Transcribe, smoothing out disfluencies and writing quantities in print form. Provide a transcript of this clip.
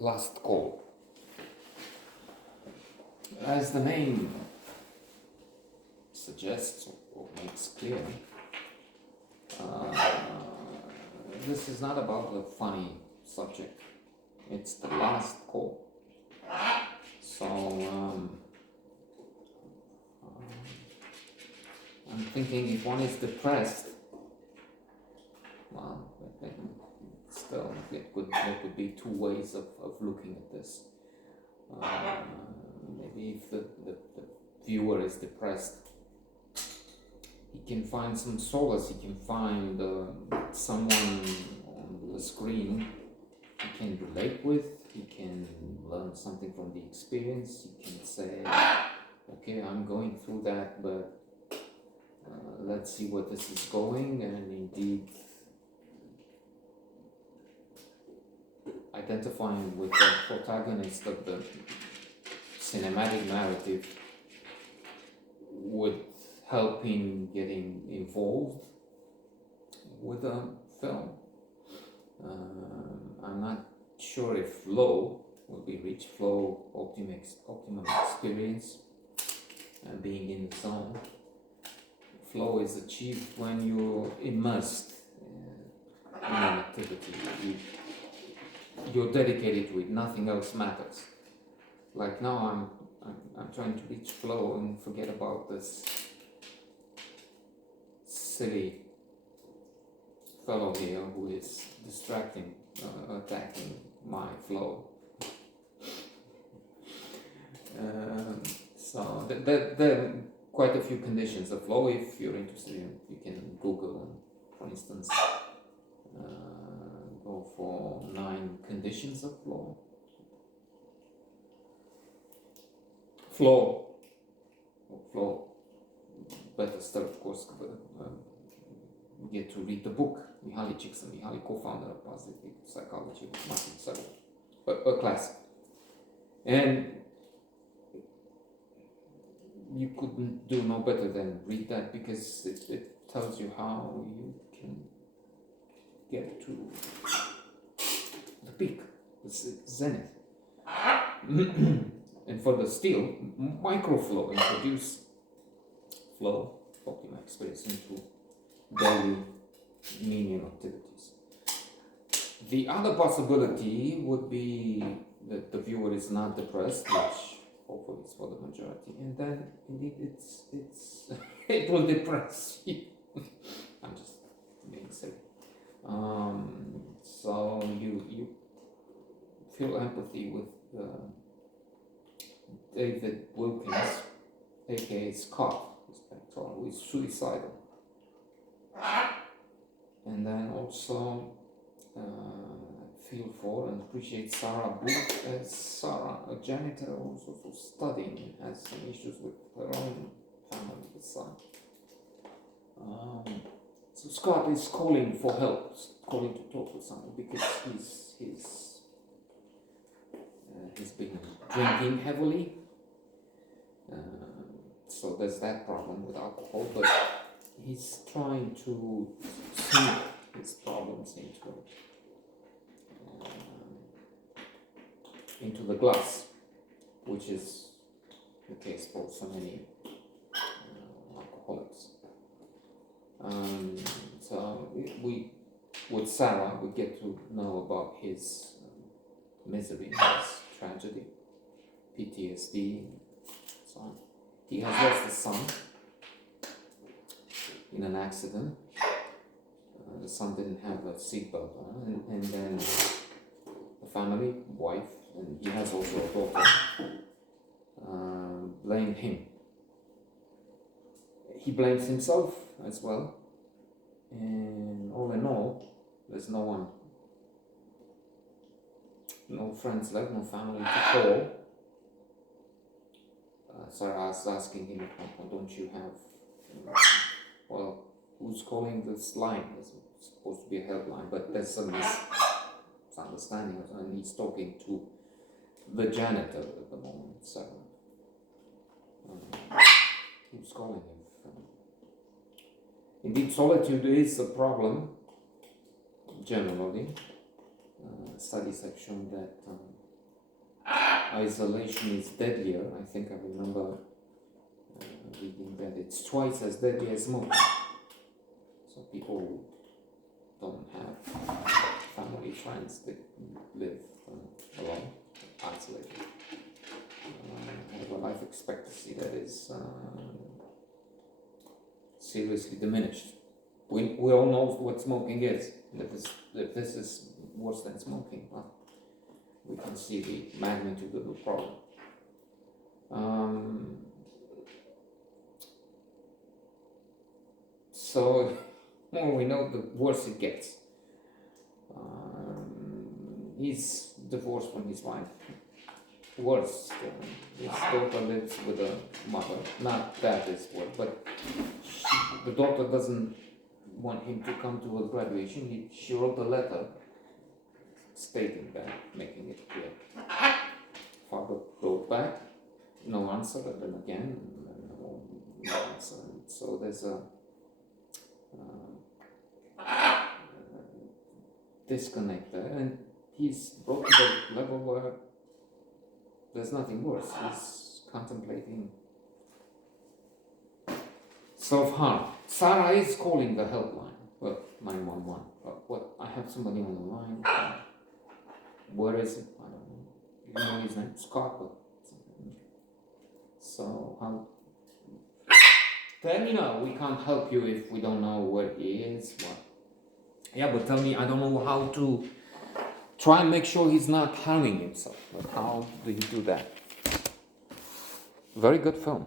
Last call. As the name suggests or makes clear, this is not about a funny subject. It's the last call. So I'm thinking if one is depressed, well, still there could be two ways of looking at this. Maybe if the viewer is depressed, he can find some solace, he can find someone on the screen he can relate with, he can learn something from the experience, he can say, okay, I'm going through that, but let's see where this is going, and indeed identifying with the protagonist of the cinematic narrative would help in getting involved with a film. I'm not sure if flow will be reached, flow, optimum experience, and being in the zone. Flow is achieved when you're immersed in an activity. You're dedicated to it, nothing else matters. Like now I'm trying to reach flow and forget about this silly fellow here who is distracting, attacking my flow. So there are quite a few conditions of flow. If you're interested you can Google, for instance, go for 9 conditions of flow. Flow, better start, of course, get to read the book, Mihaly Csikszentmihalyi, co-founder of Positive Psychology, Martin Seligman, a classic. And you couldn't do no better than read that, because it tells you how you can get to the peak, the zenith. And further still, microflow, introduce flow, optimal experience into daily menial activities. The other possibility would be that the viewer is not depressed, which hopefully is for the majority, and then indeed it's it will depress you. I'm just being silly. So you feel empathy with David Wilkins, aka Scott, who is suicidal, and then also feel for and appreciate Sarah Booth as Sarah, a janitor who's also studying and has some issues with her own family, the son. So Scott is calling for help, calling to talk with someone, because he's been drinking heavily. So there's that problem with alcohol, but he's trying to sink his problems into the glass, which is the case for so many alcoholics. So we, with Sarah, we get to know about his misery, his tragedy, PTSD, so on. He has lost a son in an accident. The son didn't have a seatbelt on, and then the family, wife, and he has also a daughter, blame him. He blames himself as well, and all in all, there's no one, no friends left, no family to call. Sarah's asking him, don't you have, well, who's calling this line? It's supposed to be a helpline, but there's some misunderstanding, and he's talking to the janitor at the moment, Sarah. Who's calling him? Indeed, solitude is a problem, generally. Studies have shown that isolation is deadlier. I think I remember reading that it's twice as deadly as smoking. So people don't have family, friends, they live alone, isolated. Have a life expectancy that is seriously diminished. We all know what smoking is. If this is worse than smoking, well, we can see the magnitude of the problem. So, the more we know, the worse it gets. He's divorced from his wife. Worse, his daughter lives with a mother. Not that is worse, but the daughter doesn't want him to come to her graduation. She wrote a letter stating that, making it clear. Father wrote back, no answer, and then again, no answer. So there's a disconnect there, and he's brought to the level where there's nothing worse. He's contemplating self-harm. Sarah is calling the helpline, well, 911. But I have somebody on the line. Where is it? I don't know. You know his name? Scott. So tell me now, we can't help you if we don't know where he is. What? Yeah, but tell me, I don't know how to try and make sure he's not harming himself. But how do you do that? Very good film.